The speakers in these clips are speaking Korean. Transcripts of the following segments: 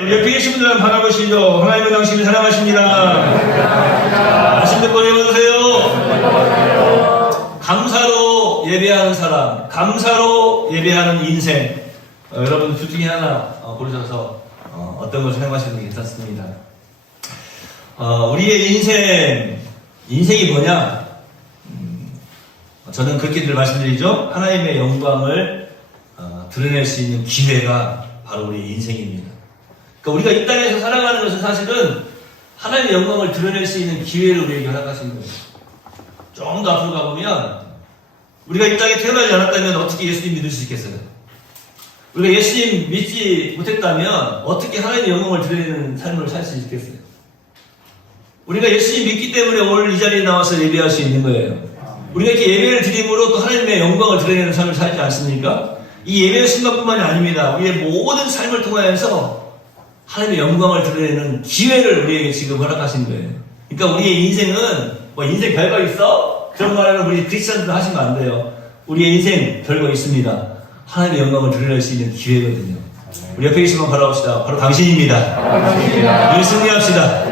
우리 옆에 계신 분들은 바라보시죠. 하나님은 당신을 사랑하십니다. 말씀 듣고 내려오세요. 감사로 예배하는 사람, 감사로 예배하는 인생. 여러분 둘 중에 하나 고르셔서 어떤 것을 생각하시는 게 괜찮습니다. 우리의 인생이 뭐냐? 저는 그렇게 늘 말씀드리죠. 하나님의 영광을 드러낼 수 있는 기회가 바로 우리의 인생입니다. 그러니까 우리가 이 땅에서 살아가는 것은 사실은 하나님의 영광을 드러낼 수 있는 기회를 우리에게 허락하신 거예요. 좀 더 앞으로 가보면 우리가 이 땅에 태어나지 않았다면 어떻게 예수님 믿을 수 있겠어요? 우리가 예수님 믿지 못했다면 어떻게 하나님의 영광을 드러내는 삶을 살 수 있겠어요? 우리가 예수님 믿기 때문에 오늘 이 자리에 나와서 예배할 수 있는 거예요. 우리가 이렇게 예배를 드림으로 또 하나님의 영광을 드러내는 삶을 살지 않습니까? 이 예배의 순간뿐만이 아닙니다. 우리의 모든 삶을 통하여서 하나님의 영광을 드러내는 기회를 우리에게 지금 허락하신 거예요. 그러니까 우리의 인생은 뭐 인생 별거 있어? 그런 말을 우리 크리스천들 하시면 안 돼요. 우리의 인생 별거 있습니다. 하나님의 영광을 드러낼 수 있는 기회거든요. 우리 옆에 계신 분 바라봅시다. 바로 당신입니다. 우리 승리합시다.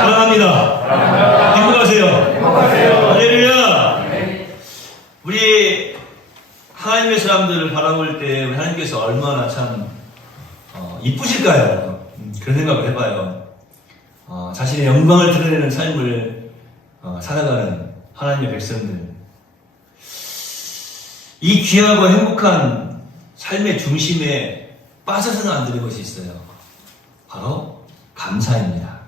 사랑합니다. 행복하세요. 할렐루야. 우리 하나님의 사람들을 바라볼 때 우리 하나님께서 얼마나 참 이쁘실까요? 그런 생각을 해봐요. 자신의 영광을 드러내는 삶을 살아가는 하나님의 백성들. 이 귀하고 행복한 삶의 중심에 빠져서는 안 되는 것이 있어요. 바로 감사입니다.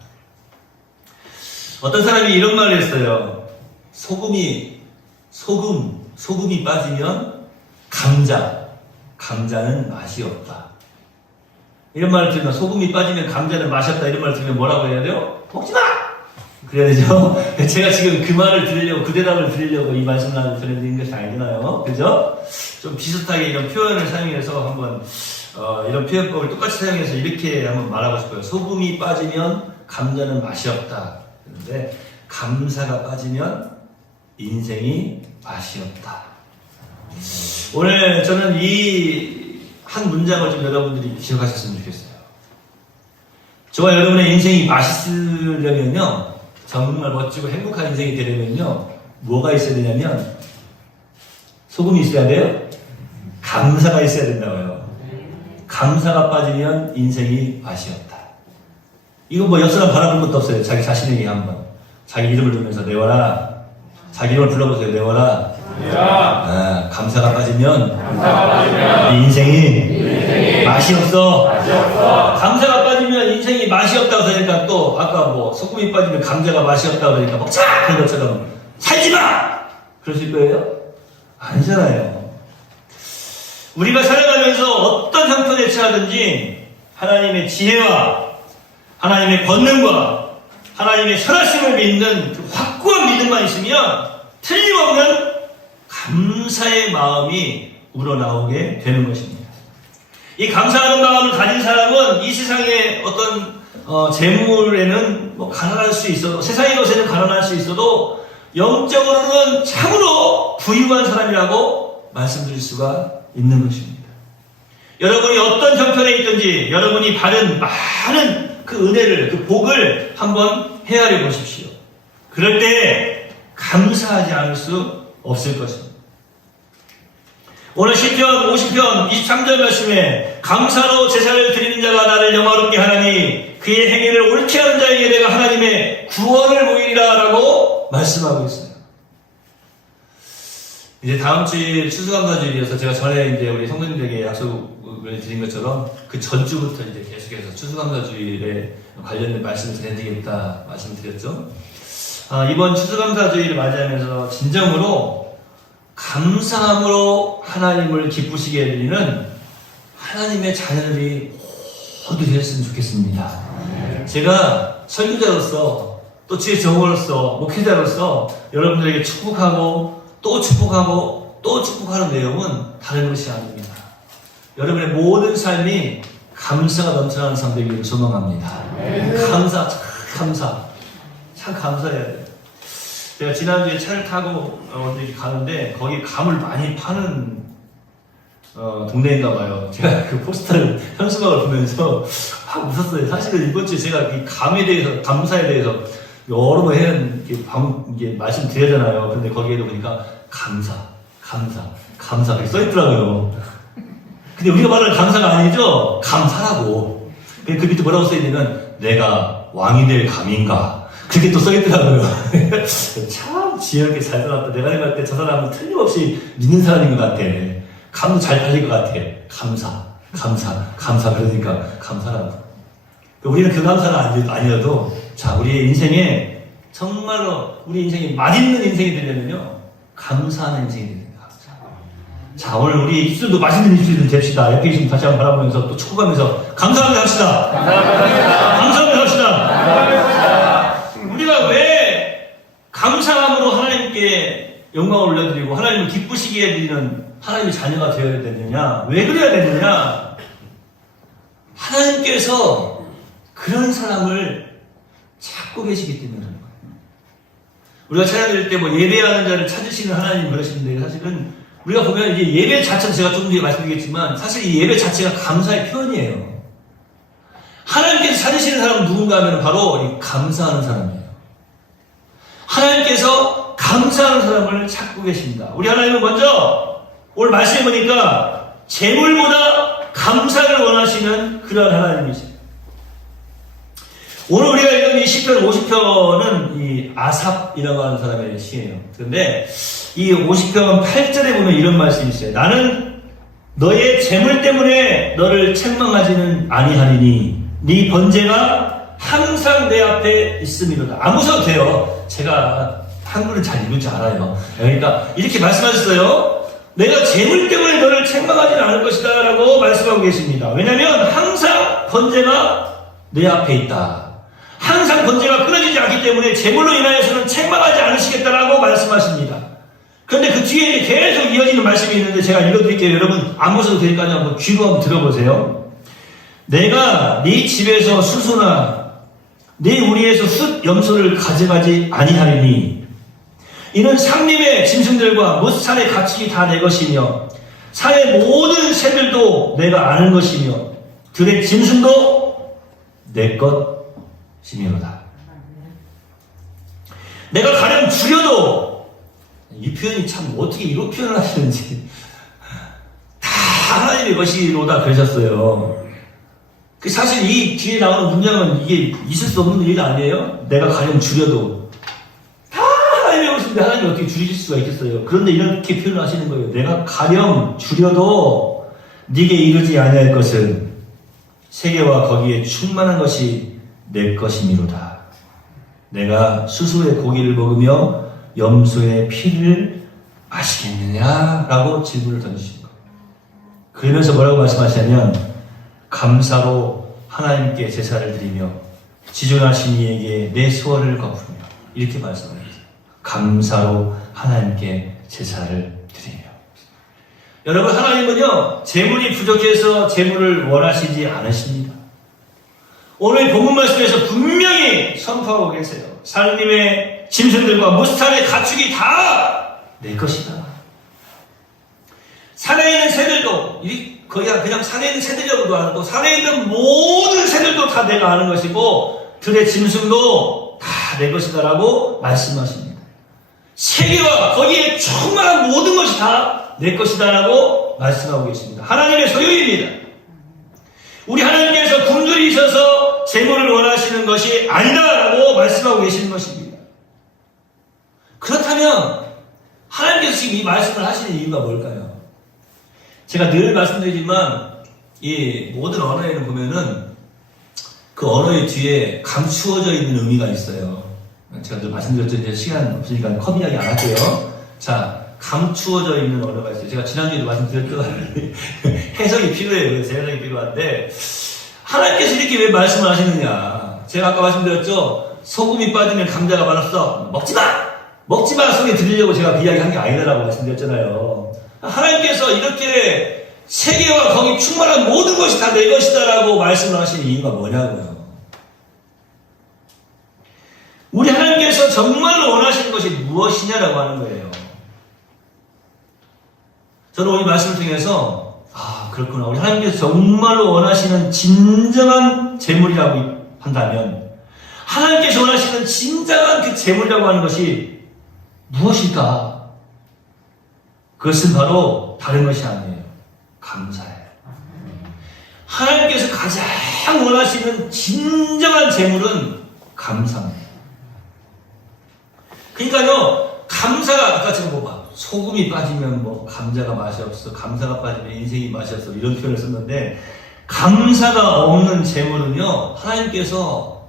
어떤 사람이 이런 말을 했어요. 소금이 빠지면 감자는 맛이 없다. 이런 말을 들으면 소금이 빠지면 감자는 맛이 없다. 이런 말을 들으면 뭐라고 해야 돼요? 먹지 마! 그래야 되죠? 제가 지금 그 말을 들으려고, 그 대답을 드리려고 이 말씀을 드리는 것이 아니잖아요. 그죠? 좀 비슷하게 이런 표현을 사용해서 한번, 이런 표현법을 똑같이 사용해서 이렇게 한번 말하고 싶어요. 소금이 빠지면 감자는 맛이 없다. 그런데 감사가 빠지면 인생이 맛이 없다. 오늘 저는 이 한 문장을 좀 여러분들이 기억하셨으면 좋겠어요. 저와 여러분의 인생이 맛있으려면요, 정말 멋지고 행복한 인생이 되려면요, 뭐가 있어야 되냐면 소금이 있어야 돼요. 감사가 있어야 된다고요. 감사가 빠지면 인생이 맛이 없다. 이거 뭐 옆 사람 바라본 것도 없어요. 자기 자신에게 한번 자기 이름을 부르면서 내워라. 자기 이름을 불러보세요. 내워라. 감사가 빠지면 인생이 맛이 없어. 감사가 빠지면 인생이 맛이 없다고 하니까 또 아까 뭐 소금이 빠지면 감자가 맛이 없다고 하니까 먹자! 그런 것처럼 살지마! 그러실 거예요? 아니잖아요. 우리가 살아가면서 어떤 형편에 처하든지 하나님의 지혜와 하나님의 권능과 하나님의 선하심을 믿는 그 확고한 믿음만 있으면 틀림없는 감사의 마음이 우러나오게 되는 것입니다. 이 감사하는 마음을 가진 사람은 이 세상의 어떤 재물에는 뭐 가난할 수 있어도, 세상의 것에는 가난할 수 있어도 영적으로는 참으로 부유한 사람이라고 말씀드릴 수가 있는 것입니다. 여러분이 어떤 형편에 있든지 여러분이 받은 많은 그 은혜를, 그 복을 한번 헤아려 보십시오. 그럴 때 감사하지 않을 수 없을 것입니다. 오늘 시편 50편 23절 말씀에 감사로 제사를 드리는 자가 나를 영화롭게 하나니 그의 행위를 옳게 하는 자에게 내가 하나님의 구원을 보이리라 라고 말씀하고 있어요. 이제 다음 주일 추수감사주일이어서 제가 전에 이제 우리 성도님들에게 약속을 드린 것처럼 그 전주부터 이제 계속해서 추수감사주일에 관련된 말씀을 전해드리겠다 말씀드렸죠. 이번 추수감사주일을 맞이하면서 진정으로 감사함으로 하나님을 기쁘시게 해드리는 하나님의 자녀들이 모두 되었으면 좋겠습니다. 제가 설교자로서 또 주의 정원으로서 목회자로서 여러분들에게 축복하고 또 축복하고 또 축복하는 내용은 다른 것이 아닙니다. 여러분의 모든 삶이 감사가 넘쳐나는 삶 되기를 소망합니다. 감사, 참 감사해야 돼요. 제가 지난주에 차를 타고 어디 가는데 거기 감을 많이 파는 동네인가 봐요. 제가 그 포스터를, 현수막을 보면서 확 웃었어요. 사실은 이번 주에 제가 이 감에 대해서, 감사에 대해서 여러 번 이게 말씀드리잖아요. 근데 거기에도 보니까 감사 이렇게 써있더라고요. 근데 우리가 말하는 감사가 아니죠? 감사라고. 그 밑에 뭐라고 써있냐면, 내가 왕이 될 감인가. 그렇게 또 써있더라고요. 참 지혜롭게 잘 살았다. 내가 생각할 때 저 사람은 틀림없이 믿는 사람인 것 같아. 감도 잘 달릴 것 같아. 감사. 그러니까 감사라고. 우리는 그 감사는 아니어도, 자, 우리의 인생에, 정말로 우리 인생이 맛있는 인생이 되려면요, 감사하는 인생이 되는 거예요. 자, 오늘 우리 입술도 맛있는 입술이 됩시다. 옆에 계신 다시 한번 바라보면서 또 축복하면서 감사하면서 합시다. 감사하면서 합시다. 우리가 왜 감사함으로 하나님께 영광을 올려드리고 하나님을 기쁘시게 해드리는 하나님의 자녀가 되어야 되느냐? 왜 그래야 되느냐? 하나님께서 그런 사람을 찾고 계시기 때문에 그런 거예요. 우리가 찬양 드릴 때 뭐 예배하는 자를 찾으시는 하나님 그러시는데, 사실은 우리가 보면 이제 예배 자체는 제가 조금 뒤에 말씀드리겠지만, 사실 이 예배 자체가 감사의 표현이에요. 하나님께서 찾으시는 사람은 누군가 하면 바로 이 감사하는 사람이에요. 하나님께서 감사하는 사람을 찾고 계십니다. 우리 하나님은 먼저 오늘 말씀해 보니까 재물보다 감사를 원하시는 그런 하나님이세요. 오늘 우리가 읽은 이 시편 50편은 이 아삽이라고 하는 사람의 시예요. 그런데 이 50편 8절에 보면 이런 말씀이 있어요. 나는 너의 재물 때문에 너를 책망하지는 아니하리니 네 번제가 항상 내 앞에 있음이로다. 안 무서워도 돼요. 제가 한글을 잘 읽을 줄 알아요. 그러니까 이렇게 말씀하셨어요. 내가 재물 때문에 너를 책망하지는 않을 것이다 라고 말씀하고 계십니다. 왜냐하면 항상 번제가 내 앞에 있다. 항상 번제가 끊어지지 않기 때문에 재물로 인하여서는 책망하지 않으시겠다라고 말씀하십니다. 그런데 그 뒤에 계속 이어지는 말씀이 있는데 제가 읽어드릴게요. 여러분 안 보셔도 되니까 한번 귀로 한번 들어보세요. 내가 네 집에서 수소나 네 우리에서 숫 염소를 가져가지 아니하리니 이는 산림의 짐승들과 못산의 가축이 다 내 것이며 산의 모든 새들도 내가 아는 것이며 들의 짐승도 내 것이미로다. 내가 가령 줄여도, 이 표현이 참 어떻게 이런 표현을 하시는지, 다 하나님의 것이로다 그러셨어요. 사실 이 뒤에 나오는 문장은 이게 있을 수 없는 일이 아니에요. 내가 가령 줄여도 다 하나님의 것인데 하나님이 어떻게 줄이실 수가 있겠어요. 그런데 이렇게 표현을 하시는 거예요. 내가 가령 줄여도 네게 이르지 아니할 것은 세계와 거기에 충만한 것이 내 것이미로다. 내가 수수의 고기를 먹으며 염소의 피를 마시겠느냐라고 질문을 던지신 거예요. 그러면서 뭐라고 말씀하시냐면 감사로 하나님께 제사를 드리며 지존하신 이에게 내 수월을 갚으며 이렇게 말씀합니다. 감사로 하나님께 제사를 드리며. 여러분 하나님은요 재물이 부족해서 재물을 원하시지 않으십니다. 오늘 본문 말씀에서 분명히 선포하고 계세요. 산림의 짐승들과 무스탄의 가축이 다 내 것이다. 산에 있는 새들도 거의 그냥 산에 있는 새들이라고도 안 하고 산에 있는 모든 새들도 다 내가 아는 것이고 들의 짐승도 다 내 것이다 라고 말씀하십니다. 세계와 거기에 충만한 모든 것이 다 내 것이다 라고 말씀하고 계십니다. 하나님의 소유입니다. 우리 하나님께서 굶주리셔서 재물을 원하시는 것이 아니다라고 말씀하고 계시는 것입니다. 그렇다면 하나님께서 지금 이 말씀을 하시는 이유가 뭘까요? 제가 늘 말씀드리지만 이 모든 언어에는 보면은 그 언어의 뒤에 감추어져 있는 의미가 있어요. 제가 늘 말씀드렸죠. 이제 시간 없으니까 컵 이야기 안 할게요. 자, 감추어져 있는 언어가 있어요. 제가 지난주에도 말씀드렸죠. 해석이 필요해요. 그래서 해석이 필요한데 하나님께서 이렇게 왜 말씀을 하시느냐. 제가 아까 말씀드렸죠. 소금이 빠지면 감자가 말았어. 먹지마 소리 들으려고 제가 그 이야기 한 게 아니다라고 말씀드렸잖아요. 하나님께서 이렇게 세계와 거기 충만한 모든 것이 다 내 것이다라고 말씀을 하시는 이유가 뭐냐고요. 우리 하나님께서 정말로 원하시는 것이 무엇이냐라고 하는 거예요. 저는 오늘 말씀을 통해서 그렇구나. 우리 하나님께서 정말로 원하시는 진정한 재물이라고 한다면, 하나님께서 원하시는 진정한 그 재물이라고 하는 것이 무엇일까? 그것은 바로 다른 것이 아니에요. 감사예요. 하나님께서 가장 원하시는 진정한 재물은 감사입니다. 그러니까요, 감사가, 아까 제가 소금이 빠지면 감자가 맛이 없어, 감사가 빠지면 인생이 맛이 없어, 이런 표현을 썼는데, 감사가 없는 재물은요, 하나님께서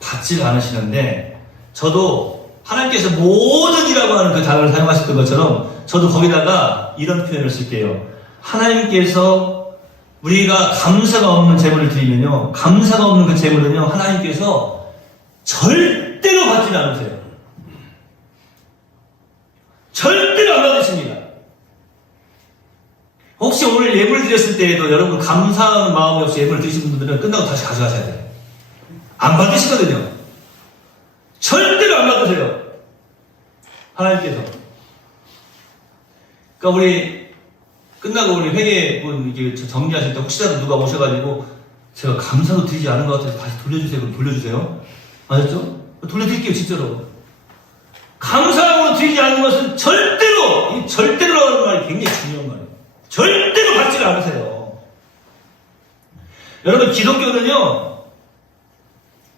받지 않으시는데, 저도 하나님께서 모든이라고 하는 그 단어를 사용하셨던 것처럼, 저도 거기다가 이런 표현을 쓸게요. 하나님께서 우리가 감사가 없는 재물을 드리면요, 감사가 없는 그 재물은요, 하나님께서 절대로 받지 않으세요. 절대로 안 받으십니다. 혹시 오늘 예물 드렸을 때에도 여러분 감사하는 마음이 없이 예물 드리신 분들은 끝나고 다시 가져가셔야 돼요. 안 받으시거든요. 절대로 안 받으세요. 하나님께서. 그러니까 우리 끝나고 우리 회계분 이게 정리하실 때 혹시라도 누가 오셔가지고 제가 감사도 드리지 않은 것 같아서 다시 돌려주세요. 그럼 돌려주세요. 아셨죠? 돌려드릴게요, 진짜로. 감사함으로 드리지 않는 것은 절대로, 이 절대로라는 말이 굉장히 중요한 말이에요. 절대로 받지를 않으세요. 여러분, 기독교는요,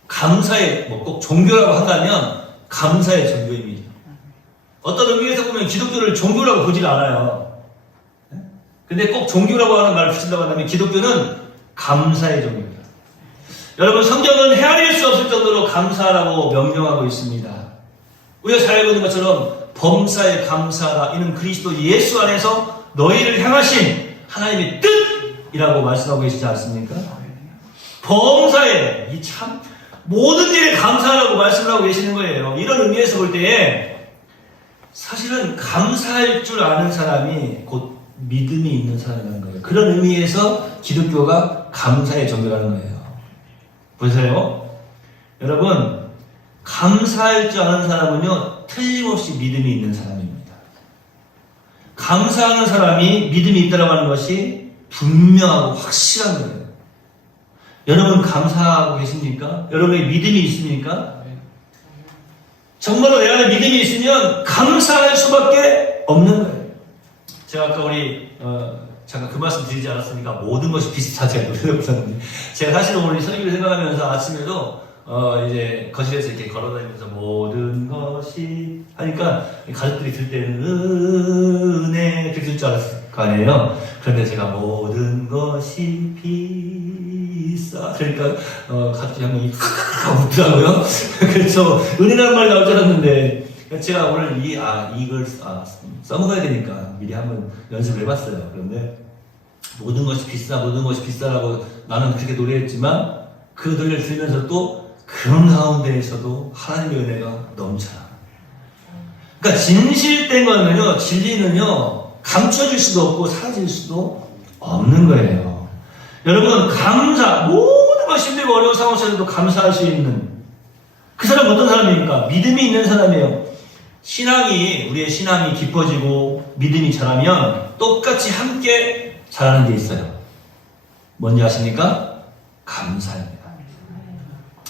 감사의, 꼭 종교라고 한다면, 감사의 종교입니다. 어떤 의미에서 보면 기독교를 종교라고 보질 않아요. 근데 꼭 종교라고 하는 말을 붙인다고 한다면, 기독교는 감사의 종교입니다. 여러분, 성경은 헤아릴 수 없을 정도로 감사라고 명령하고 있습니다. 우리가 잘 알고 있는 것처럼 범사에 감사하라. 이는 그리스도 예수 안에서 너희를 향하신 하나님의 뜻이라고 말씀하고 계시지 않습니까? 범사에 이 참 모든 일에 감사하라고 말씀을 하고 계시는 거예요. 이런 의미에서 볼 때에 사실은 감사할 줄 아는 사람이 곧 믿음이 있는 사람이라는 거예요. 그런 의미에서 기독교가 감사의 종교라는 거예요. 보세요. 여러분, 감사할 줄 아는 사람은요, 틀림없이 믿음이 있는 사람입니다. 감사하는 사람이 믿음이 있다고 하는 것이 분명하고 확실한 거예요. 여러분 감사하고 계십니까? 여러분의 믿음이 있습니까? 정말로 내 안에 믿음이 있으면 감사할 수밖에 없는 거예요. 제가 아까 잠깐 그 말씀 드리지 않았습니까? 모든 것이 비슷하지 않고 그랬었는데, 제가 사실은 오늘 설교를 생각하면서 아침에도 이제 거실에서 이렇게 걸어다니면서 모든 것이 하니까 가족들이 들 때는 은혜 그렇게 들 줄 알았을 거 아니에요. 그런데 제가 모든 것이 비싸 그러니까 가족이 한 명이 하고 웃더라고요. 그래서 은혜라는 말이 나올 줄 알았는데 제가 오늘 이걸 써먹어야 되니까 미리 한번 연습을 해봤어요. 그런데 모든 것이 비싸라고 나는 그렇게 노래했지만 그 노래를 들으면서 또 그런 가운데에서도 하나님의 은혜가 넘쳐나. 그러니까 진실된 거는요, 진리는요, 감춰질 수도 없고 사라질 수도 없는 거예요. 여러분, 모든 것이 힘들고 어려운 상황 속에서도 감사할 수 있는 그 사람은 어떤 사람입니까? 믿음이 있는 사람이에요. 우리의 신앙이 깊어지고 믿음이 자라면 똑같이 함께 자라는 게 있어요. 뭔지 아십니까? 감사입니다.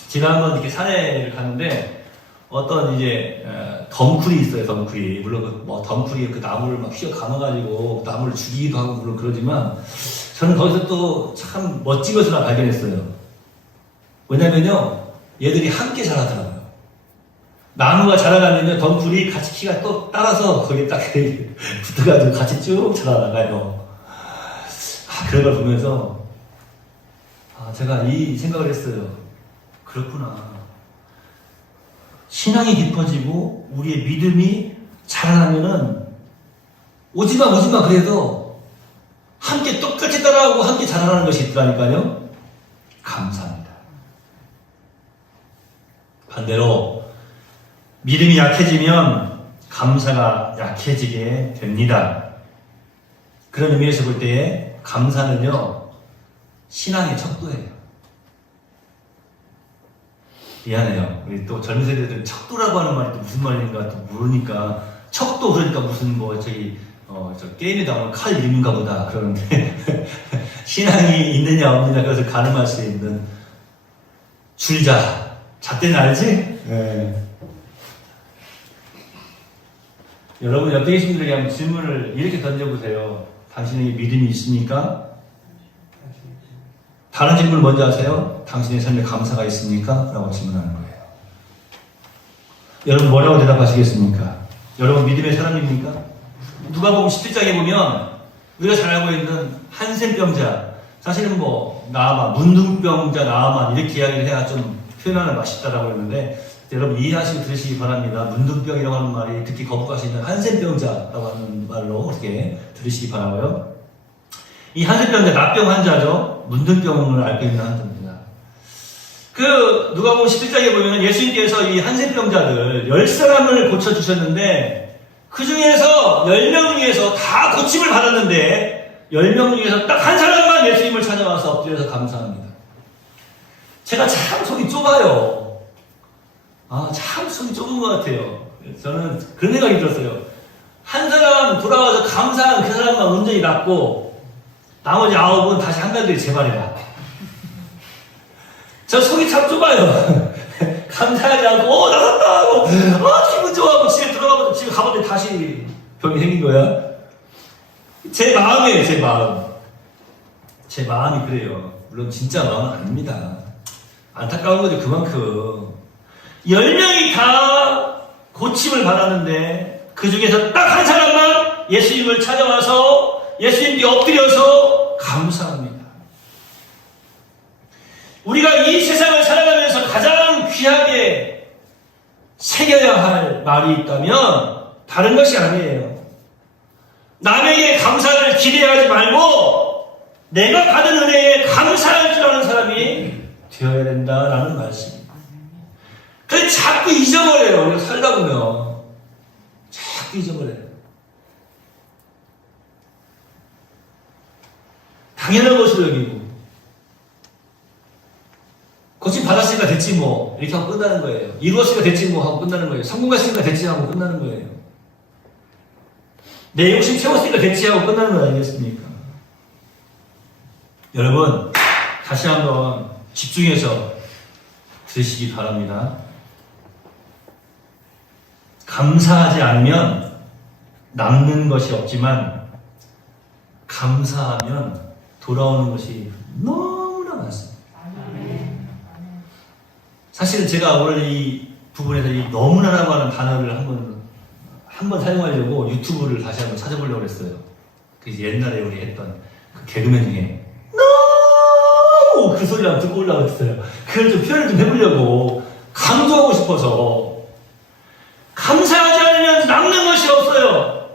제가 한번 이렇게 산에를 갔는데 어떤 이제 덩쿨이 있어요. 덩쿨이 물론 덩쿨이 그 나무를 막 휘어 감아가지고 나무를 죽이기도 하고 물론 그러지만 저는 거기서 또 참 멋진 것을 하나 발견했어요. 왜냐면요 얘들이 함께 자라더라고요. 나무가 자라가면요 덩쿨이 같이 키가 또 따라서 거기에 딱 붙어가지고 같이 쭉 자라나가요. 그런 걸 보면서 제가 이 생각을 했어요. 그렇구나. 신앙이 깊어지고 우리의 믿음이 자라나면은 오지마 그래도 함께 똑같이 따라하고 함께 자라나는 것이 있더라니까요. 감사합니다. 반대로 믿음이 약해지면 감사가 약해지게 됩니다. 그런 의미에서 볼 때에 감사는요 신앙의 척도예요. 미안해요. 우리 또 젊은 세대들은 척도라고 하는 말이 또 무슨 말인가 또 모르니까 척도 그러니까 무슨 저 게임에 나오는 칼 이름인가 보다 그러는데 신앙이 있느냐 없느냐 그것을 가늠할 수 있는 줄자. 잣대는 알지? 네. 여러분 옆에 계신 분들에게 한번 질문을 이렇게 던져보세요. 당신에게 믿음이 있습니까? 다른 질문을 먼저 하세요. 당신의 삶에 감사가 있습니까? 라고 질문하는 거예요. 여러분 뭐라고 대답하시겠습니까? 여러분 믿음의 사람입니까? 누가복음 17장에 보면 우리가 잘 알고 있는 한센병자, 사실은 뭐 나아만, 문둥병자 나아만 이렇게 이야기를 해야 좀 표현하는 맛있다라고 했는데 여러분 이해하시고 들으시기 바랍니다. 문둥병이라고 하는 말이 듣기 거부할 수 있는 한센병자라고 하는 말로 어떻게 들으시기 바라고요. 이 한센병자 납병 환자죠. 문둥병을 앓고 있는 환자입니다. 그 누가복음 17장에 보면 예수님께서 이 한센병자들 10사람을 고쳐주셨는데 그 중에서 10명 중에서 다 고침을 받았는데 10명 중에서 딱 한 사람만 예수님을 찾아와서 엎드려서 감사합니다. 제가 참 속이 좁아요. 참 속이 좁은 것 같아요. 저는 그런 생각이 들었어요. 한 사람 돌아와서 감사한 그 사람만 온전히 낫고 나머지 9은 다시 한가들이 재발해라. 저 속이 참 좁아요. 감사하지 않고 나섰다 하고 기분 좋아하고 집에 들어가고 집에 가봤더니 다시 병이 생긴 거야. 제 마음이에요. 제 마음이 그래요. 물론 진짜 마음은 아닙니다. 안타까운 거죠. 그만큼 10명이 다 고침을 받았는데 그 중에서 딱 한 사람만 예수님을 찾아와서 예수님께 엎드려서 감사합니다. 우리가 이 세상을 살아가면서 가장 귀하게 새겨야 할 말이 있다면 다른 것이 아니에요. 남에게 감사를 기대하지 말고 내가 받은 은혜에 감사할 줄 아는 사람이 되어야 된다라는 말씀입니다. 그래서 자꾸 잊어버려요. 우리가 살다 보면 자꾸 잊어버려요. 당연한 것으로 여기고 고침 받았으니까 됐지 뭐 이렇게 하고 끝나는 거예요. 이루었으니까 됐지 뭐 하고 끝나는 거예요. 성공했으니까 됐지 하고 끝나는 거예요. 내 욕심 채웠으니까 됐지 하고 끝나는 거 아니겠습니까? 여러분 다시 한번 집중해서 들으시기 바랍니다. 감사하지 않으면 남는 것이 없지만 감사하면 돌아오는 것이 너무나 많습니다. 사실은 제가 오늘 이 부분에서 이 너무나라고 하는 단어를 한번 사용하려고 유튜브를 다시 한번 찾아보려고 했어요. 그 옛날에 우리 했던 그 개그맨 중에 너무 그 소리를 한번 듣고 올라고 했어요. 그걸 좀 표현을 좀 해보려고 강조하고 싶어서 감사하지 않으면 남는 것이 없어요.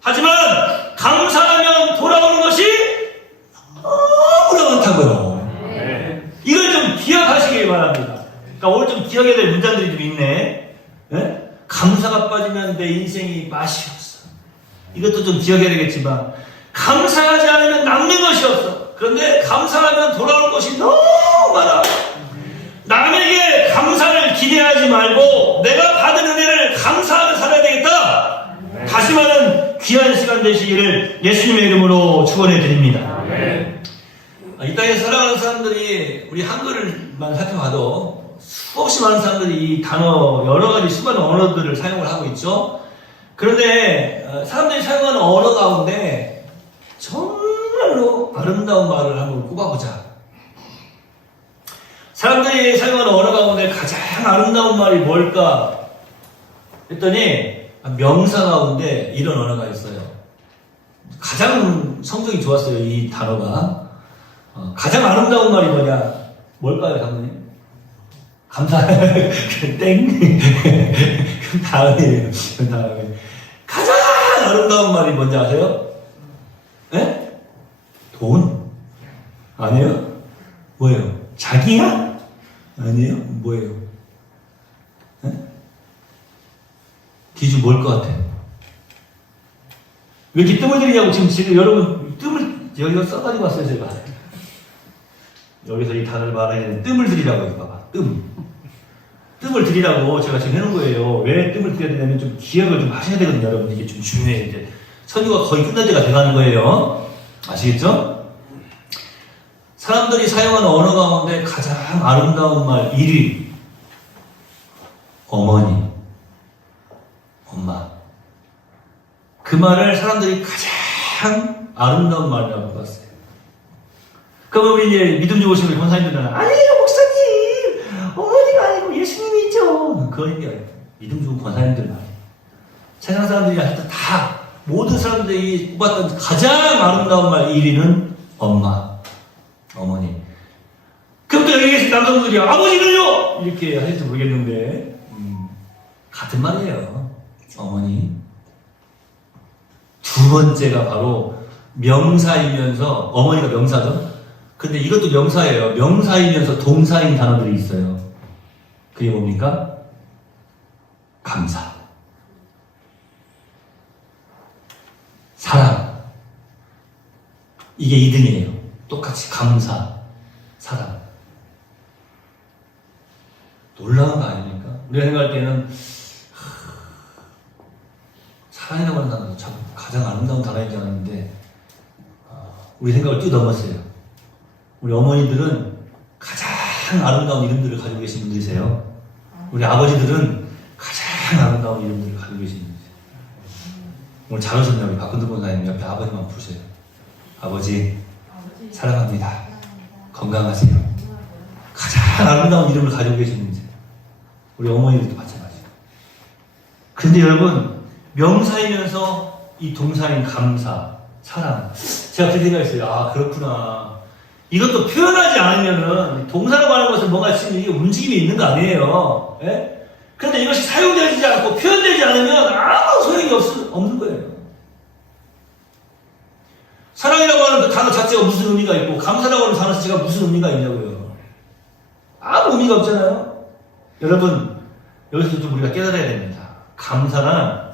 하지만 감사하면 돌아오는 것이 너무나 많다고요. 이걸 좀 기억하시길 바랍니다. 그러니까 오늘 좀 기억해야 될 문장들이 좀 있네. 네? 감사가 빠지면 내 인생이 맛이 없어. 이것도 좀 기억해야 되겠지만 감사하지 않으면 남는 것이 없어. 그런데 감사하면 돌아올 것이 너무 많아. 남에게 감사를 기대하지 말고 내가 받은 은혜를 감사하며 살아야 되겠다. 다시 말하는 귀한 시간 되시기를 예수님의 이름으로 축원해 드립니다. 이 땅에 살아가는 사람들이 우리 한글만 살펴봐도 수없이 많은 사람들이 이 단어 여러 가지 수많은 언어들을 사용을 하고 있죠. 그런데 사람들이 사용하는 언어 가운데 정말로 아름다운 말을 한번 꼽아보자. 사람들이 사용하는 언어 가운데 가장 아름다운 말이 뭘까 했더니 명사 가운데 이런 언어가 있어요. 가장 성적이 좋았어요. 이 단어가 가장 아름다운 말이 뭐냐? 뭘까요, 장모님? 감사. 땡. 그 다음이에요. 그 다음에 가장 아름다운 말이 뭔지 아세요? 에? 돈? 아니에요? 뭐예요? 자기야? 아니에요? 뭐예요? 에? 기주 뭘 것 같아? 왜 이렇게 뜸을 들이냐고 지금 여러분 뜸을 여기서 써가지고 왔어요, 제가. 여기서 이 단어를 말하는 뜸을 들이라고 해서 봐봐. 뜸을 들이라고 제가 지금 해놓은 거예요. 왜 뜸을 들여야 되냐면 좀 기억을 좀 하셔야 되거든요, 여러분. 이게 좀 중요해요. 이제 설교가 거의 끝날 때가 돼가는 거예요. 아시겠죠? 사람들이 사용하는 언어 가운데 가장 아름다운 말 1위. 어머니, 엄마. 그 말을 사람들이 가장 아름다운 말이라고 봤어요. 그러면 우리 이제 믿음 좋으신 권사님들은 아니에요, 목사님. 어머니가 아니고 예수님이죠. 그런 게 아니에요. 믿음 좋은 권사님들 말이에요. 세상 사람들이 하여튼 다 모든 사람들이 뽑았던 가장 아름다운 말 1위는 엄마, 어머니. 그럼 또 여기 계신 남성분들이 아버지는요? 이렇게 하실지 모르겠는데 같은 말이에요. 어머니. 두 번째가 바로 명사이면서 어머니가 명사죠. 근데 이것도 명사예요. 명사이면서 동사인 단어들이 있어요. 그게 뭡니까? 감사. 사랑. 이게 2등이에요. 똑같이 감사, 사랑. 놀라운 거 아닙니까? 우리가 생각할 때는 사랑이라고 하는 단어도 참 가장 아름다운 단어인 줄 알았는데 우리 생각을 뛰어넘었어요. 우리 어머니들은 가장 아름다운 이름들을 가지고 계신 분들이세요. 우리 아버지들은 가장 아름다운 이름들을 가지고 계신 분들이세요. 오늘 잘 오셨네요. 우리 박근두 권사님 옆에 아버님만 부르세요. 아버지 사랑합니다. 건강하세요. 가장 아름다운 이름을 가지고 계신 분이세요. 우리 어머니들도 마찬가지예요. 그런데 여러분 명사이면서 이 동사인 감사, 사랑. 제가 그 생각했어요. 아, 그렇구나. 이것도 표현하지 않으면은, 동사라고 하는 것은 뭔가 지금 이게 움직임이 있는 거 아니에요. 예? 그런데 이것이 사용되지 않고 표현되지 않으면 아무 소용이 없는 거예요. 사랑이라고 하는 그 단어 자체가 무슨 의미가 있고, 감사라고 하는 단어 자체가 무슨 의미가 있냐고요. 아무 의미가 없잖아요. 여러분, 여기서 좀 우리가 깨달아야 됩니다. 감사는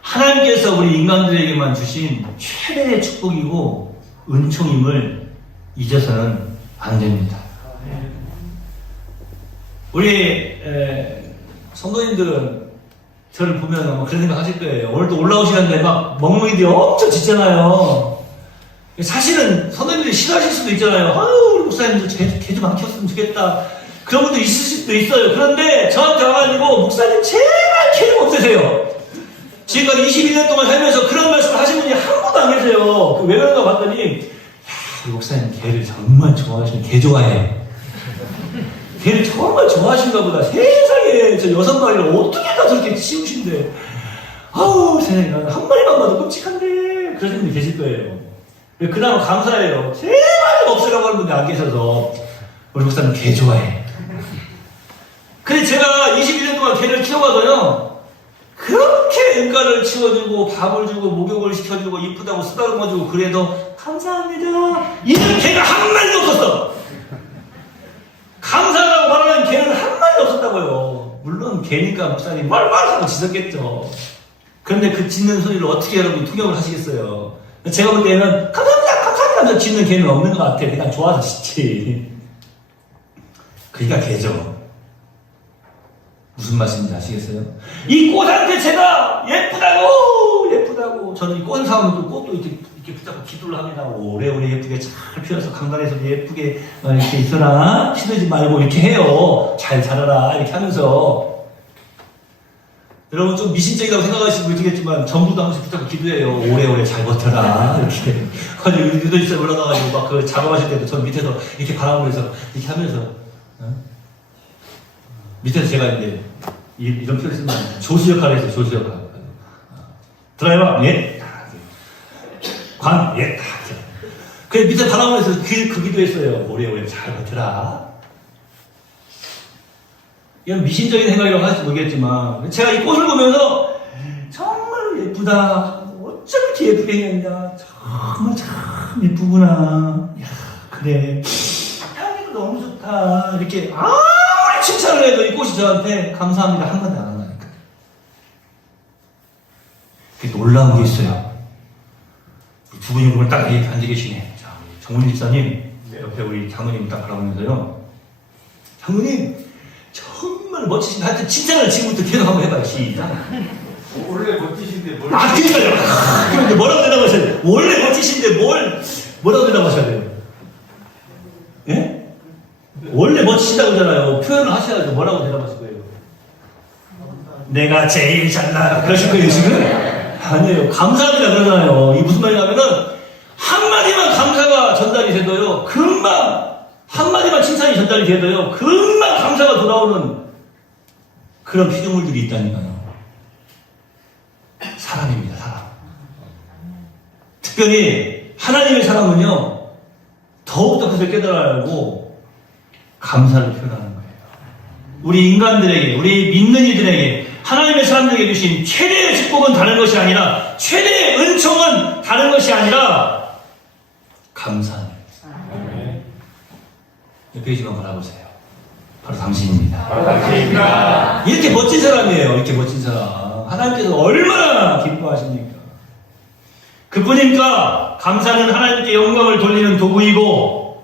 하나님께서 우리 인간들에게만 주신 최대의 축복이고 은총임을 잊어서는 안 됩니다. 우리 성도님들은 저를 보면 아마 그런 생각 하실 거예요. 오늘도 올라오시는데 막 멍멍이들이 엄청 짖잖아요. 사실은 성도님들이 싫어하실 수도 있잖아요. 아유, 우리 목사님도 개 좀 안 키웠으면 좋겠다. 그런 분도 있으실 수도 있어요. 그런데 저한테 와가지고 목사님 제발 개 좀 없애세요. 지금까지 21년 동안 살면서 그런 말씀을 하신 분이 한 분도 안 계세요. 왜 그런가 봤더니, 야, 우리 목사님 개를 정말 좋아하시는, 개 좋아해. 개를 정말 좋아하신가 보다. 세상에 저 6마리를 어떻게 다 저렇게 치우신대. 아우, 세상에 한 마리만 봐도 끔찍한데. 그러신 분이 계실 거예요. 그나마 감사해요. 제발 없애라고 하는 분이 안 계셔서. 우리 목사님 개 좋아해. 근데 제가 21년 동안 개를 키워봐도요. 그렇게 은가를 치워주고 밥을 주고 목욕을 시켜주고 이쁘다고 쓰다듬어주고 그래도 감사합니다. 이런 개가 한 마리도 없었어. 감사라고 말하는 개는 한 마리도 없었다고요. 물론 개니까 목사님 말하고 짖었겠죠. 그런데 그 짖는 소리를 어떻게 여러분 통역을 하시겠어요. 제가 볼 때는 감사합니다 하면서 짖는 개는 없는 것 같아. 그냥 좋아서 짖지. 그러니까 개죠. 무슨 말씀인지 아시겠어요? 이 꽃한테 제가 예쁘다고 저는 이 꽃 사오면 또 꽃도 이렇게 붙잡고 기도를 합니다. 오래오래 예쁘게 잘 피어서 강단에서 예쁘게 이렇게 있어라. 시들지 말고 이렇게 해요. 잘 자라라 이렇게 하면서. 여러분 좀 미신적이라고 생각하시면 모르겠지만 전부도 한 번씩 붙잡고 기도해요. 오래오래 잘 버텨라 이렇게. 아니 유도지에 올라가가지고 막 그 작업하실 때도 전 밑에서 이렇게 바라보면서 이렇게 하면서 밑에서 제가 이제 이런 표현을 쓰면 조수 역할을 했어요. 조수 역할. 드라이버 예. 관 예. 그래 밑에 바라보면서 그 기도했어요. 오래오래 잘 버텨라. 이건 미신적인 생각이라고 할지 모르겠지만 제가 이 꽃을 보면서 정말 예쁘다. 어쩜 이렇게 예쁘게 했냐. 정말 참 예쁘구나. 야, 그래. 향기도 너무 좋다. 이렇게 아무리 칭찬을 해도 이 꽃이 저한테 감사합니다 한 번도 안 한다니까. 그게 놀라운 게 있어요. 두 분이 오늘 딱 이렇게 앉아 계시네. 자, 정문 집사님 옆에 우리 장모님 딱 바라보면서요. 장모님 정말 멋지신다. 하여튼 칭찬을 지금부터 계속 한번 해봐요. 시작. 원래 멋지신데 뭘? 그러니까요. 그럼 이제 뭐라고 대답하셔야 돼요? 원래 멋지신데 뭐라고 대답하셔야 돼요? 예? 원래 멋지시다고 하잖아요. 표현을 하셔야죠. 뭐라고 대답하실 거예요? 내가 제일 잘나. 그러실 거예요, 지금? 아니에요. 감사합니다. 그러잖아요. 이게 무슨 말이냐면은, 한마디만 감사가 전달이 돼도요, 금방, 한마디만 칭찬이 전달이 돼도요, 금방 감사가 돌아오는 그런 피조물들이 있다니까요. 사람입니다, 사람. 특별히 하나님의 사람은요, 더욱더 그것을 깨달아야 하고 감사를 표현하는 거예요. 우리 인간들에게, 우리 믿는 이들에게, 하나님의 사람들에게 주신 최대의 축복은 다른 것이 아니라, 최대의 은총은 다른 것이 아니라 감사합니다. 옆에 계시면 바라보세요. 바로 당신입니다. 바로 당신입니다. 이렇게 멋진 사람이에요. 이렇게 멋진 사람. 하나님께서 얼마나 기뻐하십니까? 그뿐입니까? 감사는 하나님께 영광을 돌리는 도구이고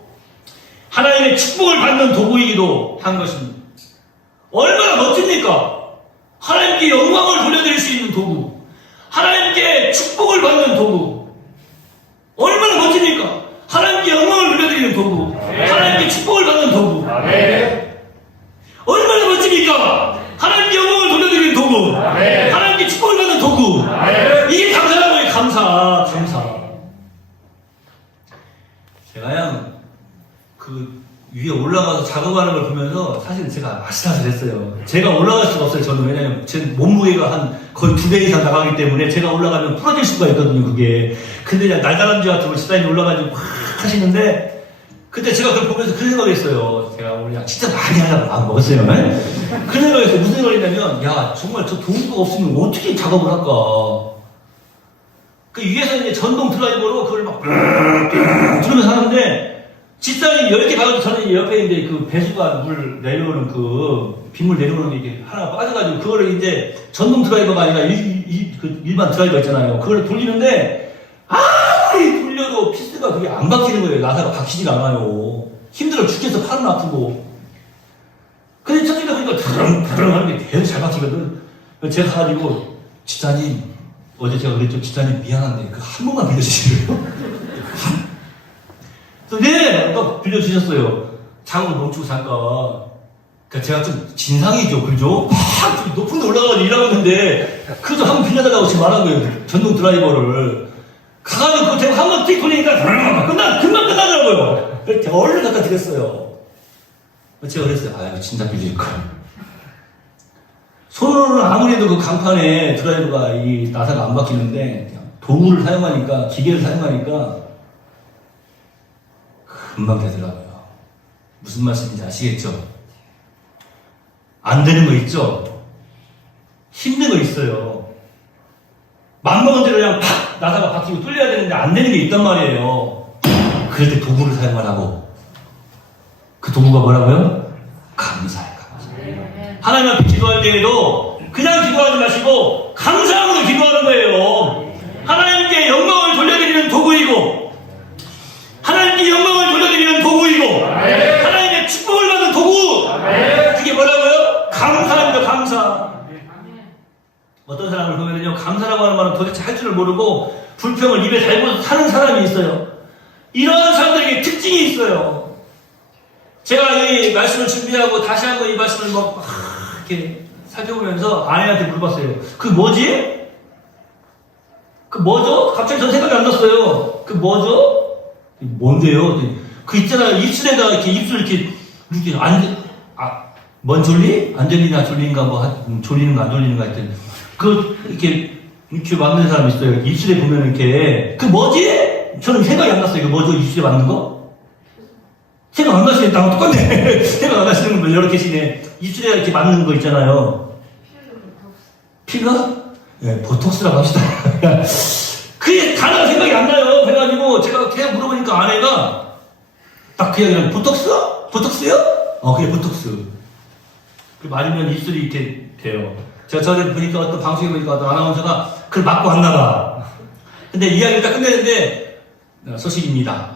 하나님의 축복을 받는 도구이기도 한 것입니다. 얼마나 멋집니까? 하나님께 영광을 돌려드릴 수 있는 도구, 하나님께 축복을 받는 도구. 얼마나 멋집니까? 하나님께 영광을 돌려드리는 도구, 하나님께 축복을 받는 도구. 얼마나 멋집니까? 하나님께 영광을 돌려드리는 도구, 하나님께 축복을 받는 도구. 이게 감사라고요. 감사. 제가 그냥 그 위에 올라가서 작업하는 걸 보면서 사실 제가 아슬아슬했어요. 제가 올라갈 수가 없어요. 저는 왜냐면 제 몸무게가 한 거의 2배 이상 나가기 때문에 제가 올라가면 부러질 수가 있거든요. 그게. 근데 그냥 날다람쥐 같은 걸 집사님이 올라가지고 확 하시는데 그때 제가 그걸 보면서 그런 생각을 했어요. 제가 오늘 진짜 많이 하려고 마음 먹었어요. 그런 생각을 했어요. 무슨 생각을 했냐면 야 정말 저 도구가 없으면 어떻게 작업을 할까. 그 위에서 이제 전동 드라이버로 그걸 막 들으면서 하는데 집사님 10개 박아도 저는 옆에 이제 그 배수가 물 내려오는 그 빗물 내려오는 게 이렇게 하나 빠져가지고 그거를 이제 전동 드라이버가 아니라 그 일반 드라이버 있잖아요. 그걸 돌리는데 아무리 돌려도 피스가 그게 안 박히는 거예요. 나사가 박히지가 않아요. 힘들어 죽겠어. 팔은 아프고. 근데 저기다 보니까 드렁드렁 하는 게 계속 잘 박히거든. 제가 가가지고 집사님 어제 제가 그랬죠. 집사님 미안한데 그 한 번만 빌려주시래요. 네! 또 빌려주셨어요. 작업을 멈추고 잠깐. 그러니까 제가 좀 진상이죠. 그죠? 막 높은 데 올라가서 일하고 있는데 그래서 한번 빌려달라고 지금 말한 거예요. 전동 드라이버를. 가가지고 제가 한번 틱 돌리니까 금방 끝나더라고요. 그래서 제가 얼른 갖다 드렸어요. 제가 그랬어요. 아유, 진작 빌릴걸. 손으로는 아무래도 그 강판에 드라이버가 이 나사가 안 박히는데 그냥 도구를 사용하니까, 기계를 사용하니까 금방 되더라고요. 무슨 말씀인지 아시겠죠? 안 되는 거 있죠? 힘든 거 있어요. 맘먹은 대로 그냥 팍! 나사가 박히고 뚫려야 되는데 안 되는 게 있단 말이에요. 그럴 때 도구를 사용하라고. 그 도구가 뭐라고요? 감사예요. 하나님 앞에 기도할 때에도 그냥 기도하지 마시고 감사함으로 기도하는 거예요. 하나님께 영광을 돌려드리는 도구이고 하나님께 영광을 돌려드리는 도구이고 하나님의 축복을 받는 도구. 그게 뭐라고요? 감사합니다. 감사. 어떤 사람을 보면요 감사라고 하는 말은 도대체 할 줄을 모르고 불평을 입에 달고 사는 사람이 있어요. 이러한 사람들에게 특징이 있어요. 제가 이 말씀을 준비하고 다시 한번 이 말씀을 이렇게 살펴보면서 아내한테 물어봤어요. 그 뭐지? 그 뭐죠? 갑자기 전 생각이 안 났어요. 그 뭐죠? 뭔데요? 그 있잖아요. 입술에다 이렇게 입술 이렇게 뭔 졸리? 안 졸리나 졸리는가 졸리는가 안 졸리는가 했더니 이렇게 맞는 사람 있어요. 입술에 보면 이렇게 그 뭐지? 저는 생각이 안 났어요. 그 뭐죠? 입술에 맞는 거? 생각 안 나시네. 나랑 똑같네. 생각 안 나시는 분 여러 계시네. 입술에 이렇게 맞는 거 있잖아요. 피가? 네, 보톡스라고 합시다. 그게 단어가 생각이 안 나요. 그래가지고 제가 계속 물어보니까 아내가 딱 그 얘기를 보톡스? 보톡스요? 그게 보톡스. 그 맞으면 입술이 이렇게 돼요. 제가 저번에 보니까 어떤 방송에 보니까 어떤 아나운서가 그걸 맞고 왔나봐. 근데 이야기를 딱 끝내는데 소식입니다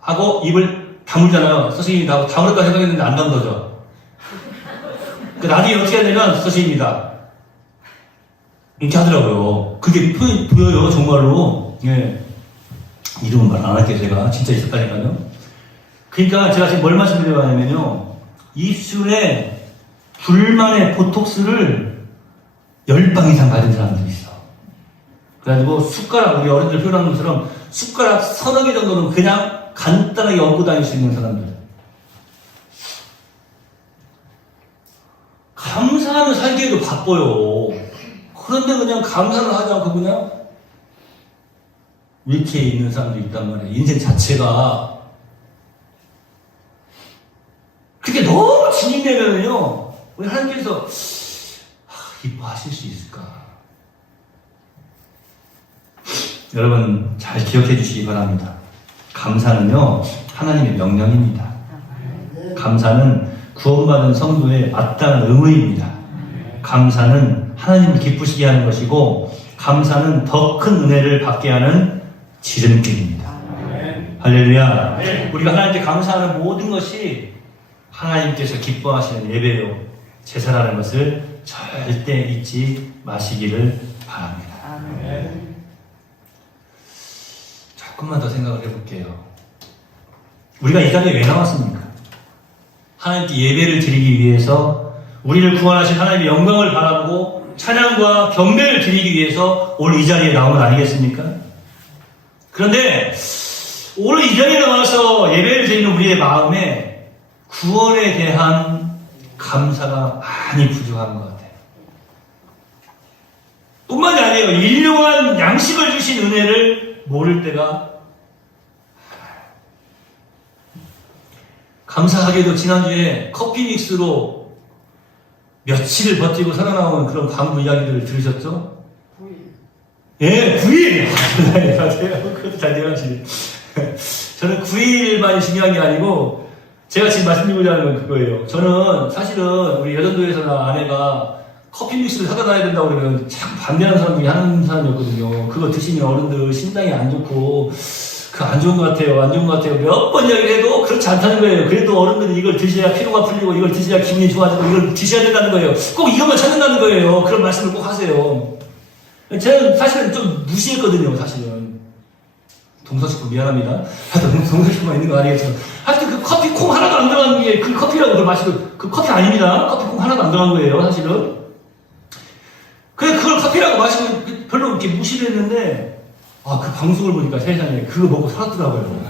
하고 입을 다물잖아요. 소식입니다 하고 다물었다 생각했는데 안 다물어져. 그 나중에 어떻게 해야 되면 소식입니다. 이렇게 하더라고요. 그게 보여요, 정말로. 예. 이름은 말 안 할게요, 제가. 진짜 있었다니까요. 그러니까 제가 지금 뭘 말씀드리려고 하냐면요. 입술에 불만의 보톡스를 10방 이상 맞은 사람들이 있어. 그래가지고 숟가락, 우리 어른들 표현하는 것처럼 숟가락 서너 개 정도는 그냥 간단하게 얹고 다닐 수 있는 사람들. 감사하며 살기에도 바빠요. 그런데 그냥 감사를 하지 않고 그냥 이렇게 있는 사람도 있단 말이에요. 인생 자체가. 그게 너무 진행되면요, 우리 하나님께서 이뻐하실 수 있을까? 여러분 잘 기억해 주시기 바랍니다. 감사는요, 하나님의 명령입니다. 감사는 구원받은 성도의 마땅한 의무입니다. 감사는 하나님을 기쁘시게 하는 것이고, 감사는 더 큰 은혜를 받게 하는 지름길입니다. 할렐루야. 우리가 하나님께 감사하는 모든 것이 하나님께서 기뻐하시는 예배요, 제사라는 것을 절대 잊지 마시기를 바랍니다. 조금만 더 생각을 해볼게요. 우리가 이 자리에 왜 나왔습니까? 하나님께 예배를 드리기 위해서, 우리를 구원하신 하나님의 영광을 바라보고 찬양과 경배를 드리기 위해서 오늘 이 자리에 나온 건 아니겠습니까? 그런데 오늘 이 자리에 나와서 예배를 드리는 우리의 마음에 구원에 대한 감사가 많이 부족한 것 같아요. 뿐만이 아니에요. 일용한 양식을 주신 은혜를 모를 때가, 감사하게도 지난주에 커피 믹스로 며칠을 버티고 살아나온 그런 광부 이야기들을 들으셨죠? 9일. 예, 9일! 맞아요. 그것도 잘 대단하시네. 저는 9일만이 중요한 게 아니고, 제가 지금 말씀드리고자 하는 건 그거예요. 저는 사실은 우리 여전도에서나 아내가 커피 믹스를 사다 놔야 된다고 그러면 자꾸 반대하는 사람 중에 한 사람이었거든요. 그거 드시면 어른들 심장이 안 좋고, 그 안 좋은 것 같아요. 안 좋은 것 같아요. 몇 번 이야기를 해도 그렇지 않다는 거예요. 그래도 어른들은 이걸 드셔야 피로가 풀리고, 이걸 드셔야 기분이 좋아지고, 이걸 드셔야 된다는 거예요. 꼭 이것만 찾는다는 거예요. 그런 말씀을 꼭 하세요. 저는 사실은 좀 무시했거든요, 사실은. 동서식품 미안합니다. 하여튼 동서식품만 있는 거 아니겠지만. 하여튼 그 커피 콩 하나도 안 들어간 게 그 커피라고 그걸 마시고, 그 커피 아닙니다. 커피 콩 하나도 안 들어간 거예요, 사실은. 그래, 그걸 커피라고 마시고 별로 이렇게 무시를 했는데, 그 방송을 보니까 세상에 그거 먹고 살았더라고요.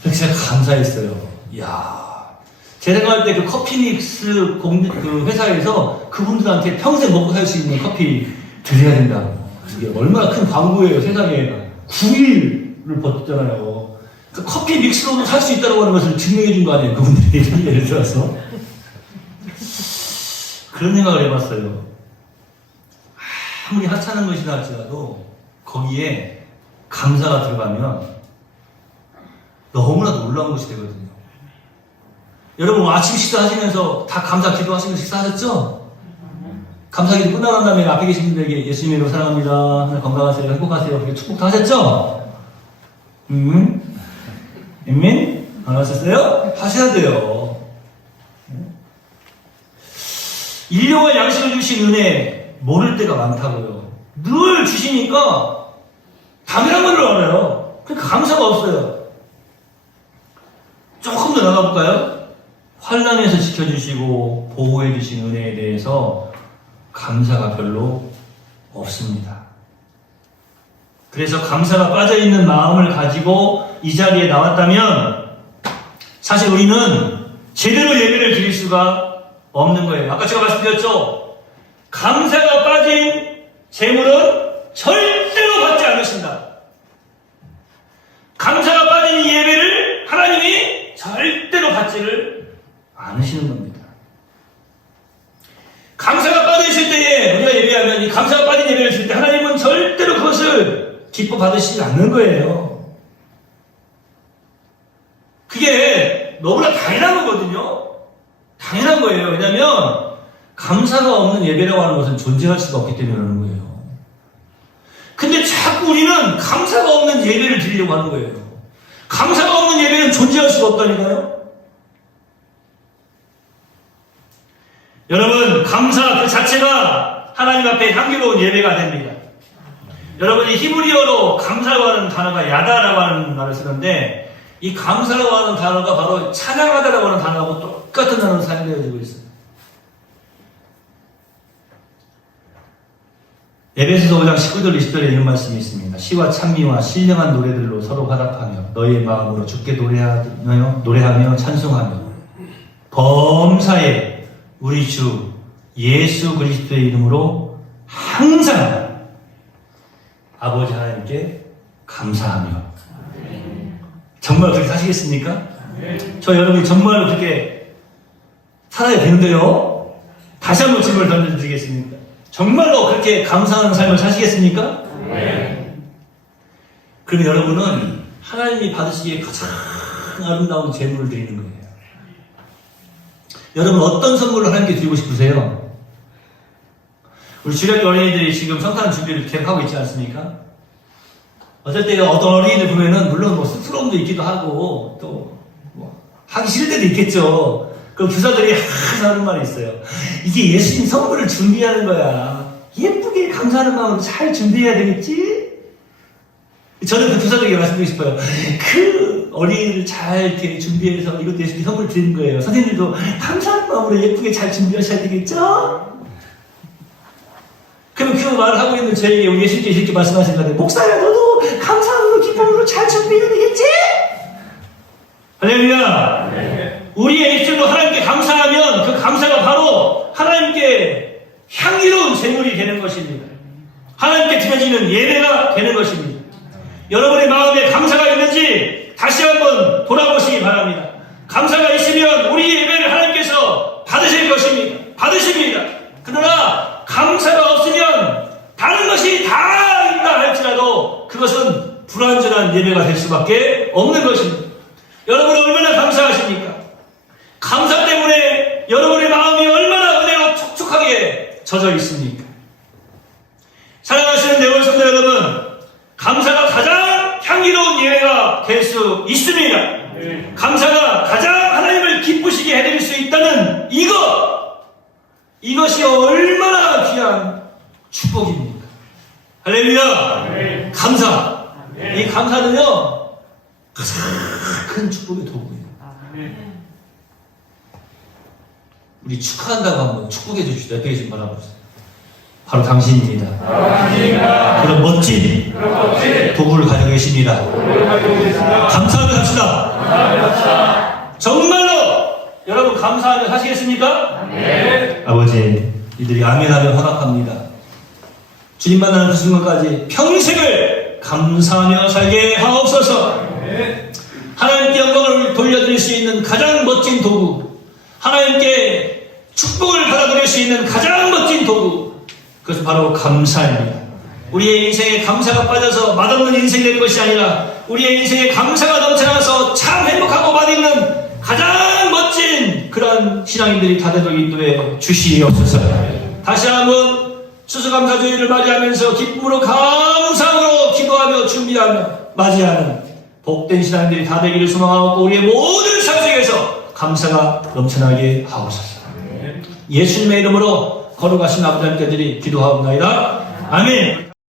그래서 제가 감사했어요. 이야. 제 생각할 때 그 커피 믹스 그 회사에서 그분들한테 평생 먹고 살 수 있는 커피 드려야 된다고. 이게 얼마나 큰 광고예요, 세상에. 9일을 버텼잖아요. 그 커피 믹스로도 살 수 있다고 하는 것을 증명해 준 거 아니에요, 그분들이. 예를 들어서. 그런 생각을 해봤어요. 아무리 하찮은 것이라 할지라도 거기에 감사가 들어가면 너무나도 놀라운 것이 되거든요. 여러분 아침 식사하시면서 다 감사 기도하시면서 식사하셨죠? 감사 기도 끝나간 다음에 앞에 계신 분들에게 예수님으로 사랑합니다, 하늘 건강하세요, 행복하세요, 그렇게 축복 다 하셨죠? 아멘? 안 하셨어요? 하셔야 돼요. 일용할 양식을 주신 은혜 모를 때가 많다고요. 늘 주시니까 당연한 걸 알아요. 그러니까 감사가 없어요. 조금 더 나가볼까요? 환난에서 지켜주시고 보호해주신 은혜에 대해서 감사가 별로 없습니다. 그래서 감사가 빠져있는 마음을 가지고 이 자리에 나왔다면 사실 우리는 제대로 예배를 드릴 수가 없는 거예요. 아까 제가 말씀드렸죠? 감사가 빠진 재물은 절대로 받지 않으신다. 감사가 빠진 이 예배를 하나님이 절대로 받지를 않으시는 겁니다. 감사가 빠지실 때에 우리가 예배하면, 이 감사가 빠진 예배를 드릴 때 하나님은 절대로 그것을 기뻐 받으시지 않는 거예요. 그게 너무나 당연한 거거든요. 당연한 거예요. 왜냐하면 감사가 없는 예배라고 하는 것은 존재할 수가 없기 때문에 그러는 거예요. 근데 자꾸 우리는 감사가 없는 예배를 드리려고 하는 거예요. 감사가 없는 예배는 존재할 수가 없다니까요. 여러분, 감사 그 자체가 하나님 앞에 향기로운 예배가 됩니다. 여러분이 히브리어로 감사라고 하는 단어가 야다라고 하는 말을 쓰는데 이 감사라고 하는 단어가 바로 찬양하다라고 하는 단어하고 똑같은 단어로 사용되어지고 있어요. 에베소서 5장 19절 20절에 이런 말씀이 있습니다. 시와 찬미와 신령한 노래들로 서로 화답하며 너희의 마음으로 주께 노래하며 찬송하며 범사에 우리 주 예수 그리스도의 이름으로 항상 아버지 하나님께 감사하며. 정말 그렇게 사시겠습니까? 저 여러분이 정말 그렇게 살아야 되는데요. 다시 한번 질문을 던져드리겠습니까? 정말로 그렇게 감사하는 삶을 사시겠습니까? 그러면 여러분은 하나님이 받으시기에 가장 아름다운 제물을 드리는 거예요. 여러분 어떤 선물을 하나님께 드리고 싶으세요? 우리 주력교 어린이들이 지금 성탄 준비를 계속하고 있지 않습니까? 어떨 때 어떤 어린이들 보면은 물론 뭐 쑥스러움도 있기도 하고 또 뭐 하기 싫을 때도 있겠죠. 그럼 교사들이 항상 하는 말이 있어요. 이게 예수님 선물을 준비하는 거야. 예쁘게 감사하는 마음으로 잘 준비해야 되겠지? 저는 그 교사들에게 말씀드리고 싶어요. 그 어린이를 잘 이렇게 준비해서 이것도 예수님 선물 드리는 거예요. 선생님들도 감사하는 마음으로 예쁘게 잘 준비하셔야 되겠죠? 그럼 그 말을 하고 있는 저에게 우리 예수님께서 이렇게 말씀하신 건데, 목사야, 너도 감사함으로 기쁨으로 잘 준비해야 되겠지? 할렐루야! 네. 우리의 입술로 하나님께 감사하면 그 감사가 바로 하나님께 향기로운 제물이 되는 것입니다. 하나님께 드려지는 예배가 되는 것입니다. 여러분의 마음에 감사가 있는지 다시 한번 돌아보시기 바랍니다. 감사가 있으면 우리 예배를 하나님께서 받으실 것입니다. 받으십니다. 그러나 감사가 없으면 다른 것이 다 있다 할지라도 그것은 불완전한 예배가 될 수밖에 없는 것입니다. 여러분 얼마나 감사하십니까? 감사 때문에 여러분의 마음이 얼마나 은혜로 촉촉하게 젖어 있습니까? 사랑하시는 내원 성도 여러분, 감사가 가장 향기로운 예배가 될 수 있습니다. 감사가 가장 하나님을 기쁘시게 해드릴 수 있다는 이것이 얼마나 귀한 축복입니까? 할렐루야! 감사. 이 감사는요, 가장 큰 축복의 도구예요. 우리 축하한다고 한번 축복해 주시죠. 옆에 계신 바라보세요. 바로 당신입니다. 그런 멋진 도구를 가지고 계십니다. 감사하며 갑시다. 정말로 여러분 감사하며 사시겠습니까? 아버지, 이들이 아멘하며 허락합니다. 주님 만나는 그 순간까지 평생을 감사하며 살게 하옵소서. 하나님께 영광을 돌려드릴 수 있는 가장 멋진 도구, 하나님께 축복을 받아들일 수 있는 가장 멋진 도구, 그것은 바로 감사입니다. 우리의 인생에 감사가 빠져서 맛없는 인생이 되는 것이 아니라 우리의 인생에 감사가 넘쳐나서 참 행복하고 맛있는 가장 멋진 그런 신앙인들이 다 되도록 인도해 주시옵소서. 다시 한번 추수감사주의를 맞이하면서 기쁨으로 감사함으로 기도하며 준비하며 맞이하는 복된 신앙인들이 다 되기를 소망하고 우리의 모든 삶 속에서 감사가 넘쳐나게 하옵소서. 예수님의 이름으로 거룩하신 아버지 하나님께 기도하옵나이다. 아멘.